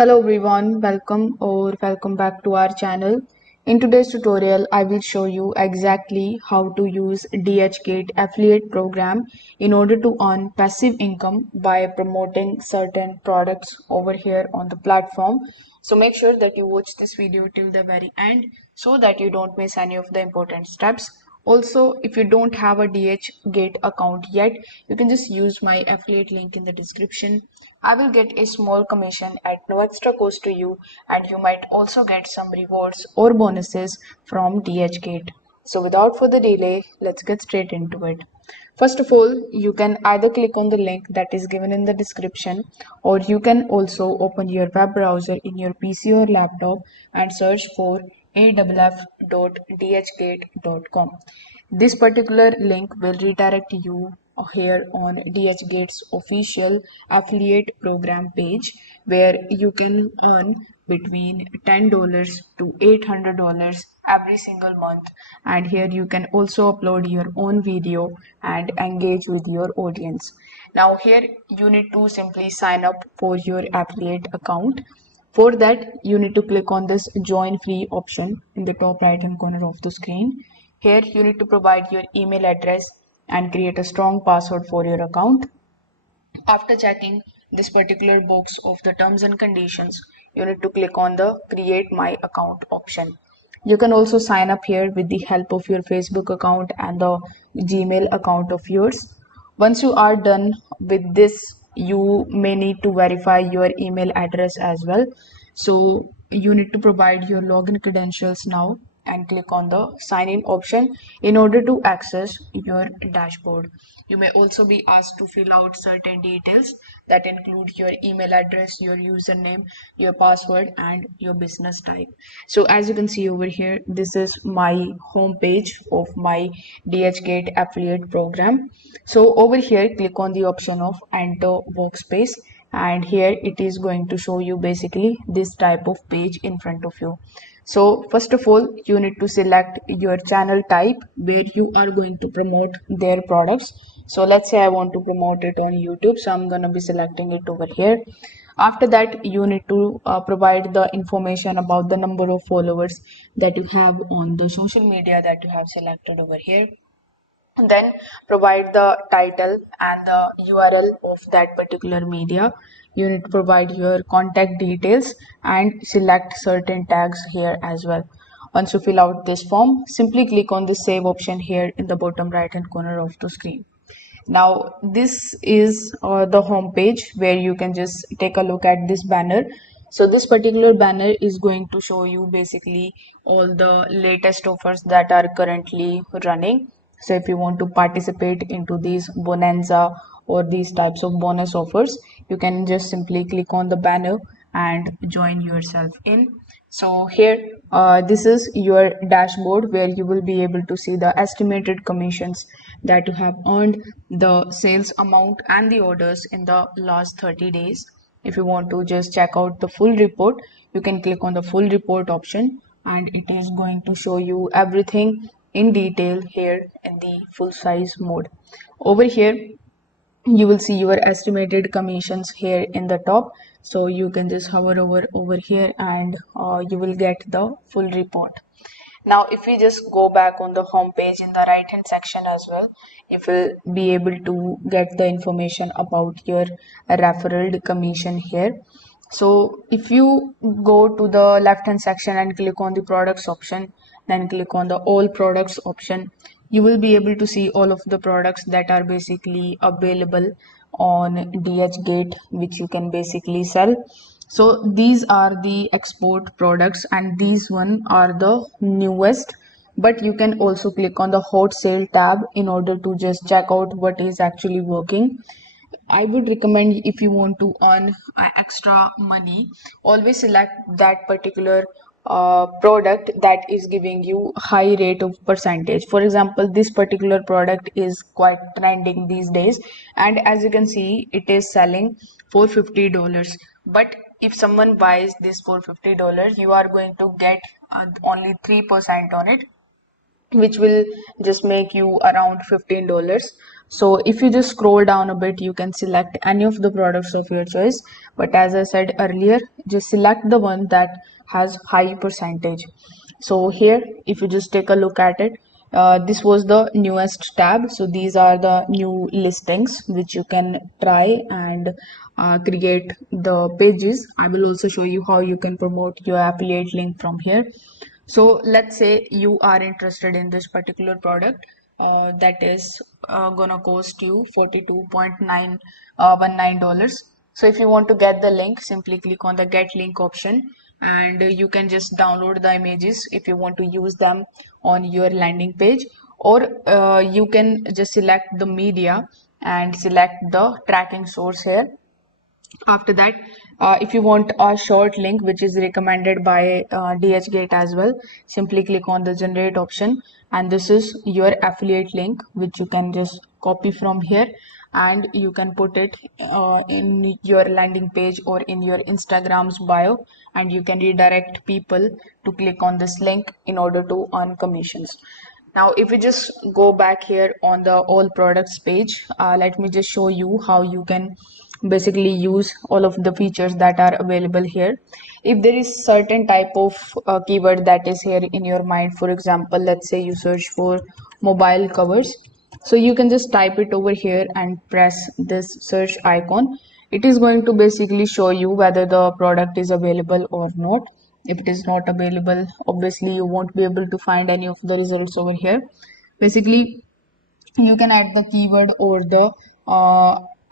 Hello everyone, welcome back to our channel. In today's tutorial, I will show you exactly how to use DHgate affiliate program in order to earn passive income by promoting certain products over here on the platform. So make sure that you watch this video till the very end so that you don't miss any of the important steps. Also, if you don't have a DHgate account yet, you can just use my affiliate link in the description. I will get a small commission at no extra cost to you, and you might also get some rewards or bonuses from DHgate. So without further delay, let's get straight into it. First of all, you can either click on the link that is given in the description, or you can also open your web browser in your PC or laptop and search for aff.dhgate.com. This particular link will redirect you here on DHgate's official affiliate program page, where you can earn between $10 to $800 every single month. And here you can also upload your own video and engage with your audience. Now here you need to simply sign up for your affiliate account. For that, you need to click on this join free option in the top right hand corner of the screen. Here you need to provide your email address and create a strong password for your account. After checking this particular box of the terms and conditions, you need to click on the create my account option. You can also sign up here with the help of your Facebook account and the Gmail account of yours. Once you are done with this, you may need to verify your email address as well. So you need to provide your login credentials now and click on the sign in option in order to access your dashboard. You may also be asked to fill out certain details that include your email address, your username, your password, and your business type. So as you can see over here, this is my home page of my DHgate affiliate program. So over here, click on the option of enter workspace, and here it is going to show you basically this type of page in front of you. So first of all, you need to select your channel type where you are going to promote their products. So let's say I want to promote it on YouTube, so I'm going to be selecting it over here. After that, you need to provide the information about the number of followers that you have on the social media that you have selected over here. Then provide the title and the URL of that particular media. You need to provide your contact details and select certain tags here as well. Once you fill out this form, simply click on the save option here in the bottom right hand corner of the screen. Now this is the home page where you can just take a look at this banner. So this particular banner is going to show you basically all the latest offers that are currently running. So if you want to participate into these bonanza or these types of bonus offers, you can just simply click on the banner and join yourself in. So here this is your dashboard where you will be able to see the estimated commissions that you have earned, the sales amount and the orders in the last 30 days. If you want to just check out the full report, you can click on the full report option, and it is going to show you everything in detail here in the full size mode. Over here you will see your estimated commissions here in the top, so you can just hover over here and you will get the full report. Now if we just go back on the home page in the right hand section as well, you will be able to get the information about your referral commission here. So if you go to the left hand section and click on the products option, then click on the all products option, you will be able to see all of the products that are basically available on DHgate, which you can basically sell. So these are the export products and these one are the newest, but you can also click on the hot sale tab in order to just check out what is actually working. I would recommend, if you want to earn extra money, always select that particular product that is giving you high rate of percentage. For example, this particular product is quite trending these days, and as you can see, it is selling for $50. But if someone buys this for $50, you are going to get only 3% on it, which will just make you around $15. So if you just scroll down a bit, you can select any of the products of your choice. But as I said earlier, just select the one that has high percentage. So here, if you just take a look at it, this was the newest tab. So these are the new listings which you can try and create the pages. I will also show you how you can promote your affiliate link from here. So let's say you are interested in this particular product that is gonna cost you $42.919. So if you want to get the link, simply click on the get link option, and you can just download the images if you want to use them on your landing page, or you can just select the media and select the tracking source here. After that, if you want a short link which is recommended by DHgate as well, simply click on the generate option, and this is your affiliate link which you can just copy from here, and you can put it in your landing page or in your Instagram's bio, and you can redirect people to click on this link in order to earn commissions. Now if we just go back here on the all products page, let me just show you how you can basically use all of the features that are available here. If there is certain type of keyword that is here in your mind, for example, let's say you search for mobile covers, so you can just type it over here and press this search icon. It is going to basically show you whether the product is available or not. If it is not available, obviously you won't be able to find any of the results over here. Basically, you can add the keyword or the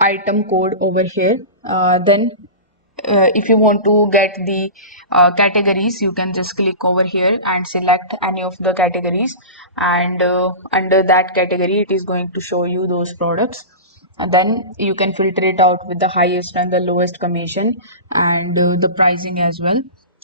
item code over here. Then if you want to get the categories, you can just click over here and select any of the categories, and under that category it is going to show you those products, and then you can filter it out with the highest and the lowest commission, and the pricing as well,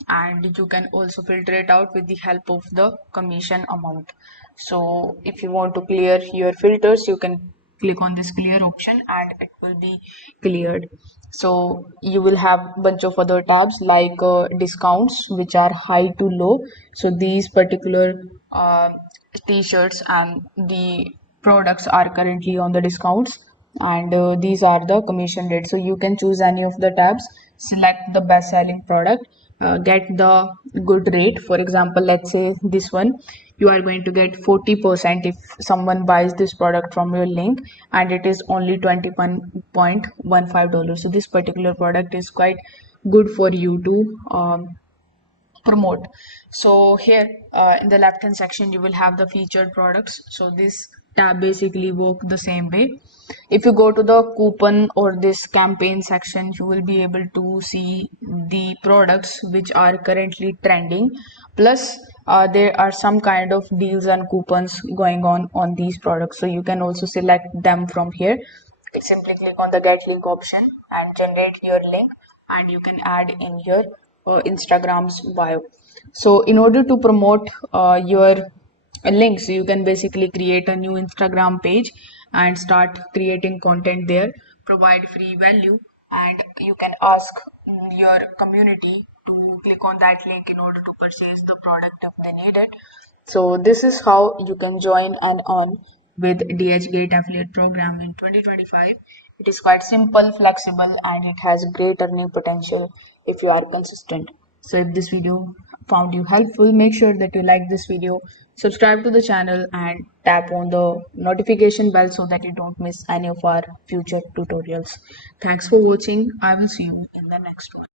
and you can also filter it out with the help of the commission amount. So if you want to clear your filters, you can click on this clear option and it will be cleared. So you will have bunch of other tabs like discounts which are high to low. So these particular t-shirts and the products are currently on the discounts, and these are the commission rates. So you can choose any of the tabs, select the best selling product, get the good rate. For example, let's say this one, you are going to get 40% if someone buys this product from your link, and it is only $21.15. So this particular product is quite good for you to promote. So here in the left hand section you will have the featured products. So this tab basically work the same way. If you go to the coupon or this campaign section, you will be able to see the products which are currently trending, plus there are some kind of deals and coupons going on these products, so you can also select them from here. You simply click on the get link option and generate your link, and you can add in your Instagram's bio. So in order to promote your links, you can basically create a new Instagram page and start creating content there, provide free value, and you can ask your community to click on that link in order to purchase the product if they need it. So this is how you can join and earn with DHgate affiliate program in 2025. It is quite simple, flexible, and it has great earning potential if you are consistent. So if this video found you helpful, make sure that you like this video, subscribe to the channel, and tap on the notification bell so that you don't miss any of our future tutorials. Thanks for watching. I will see you in the next one.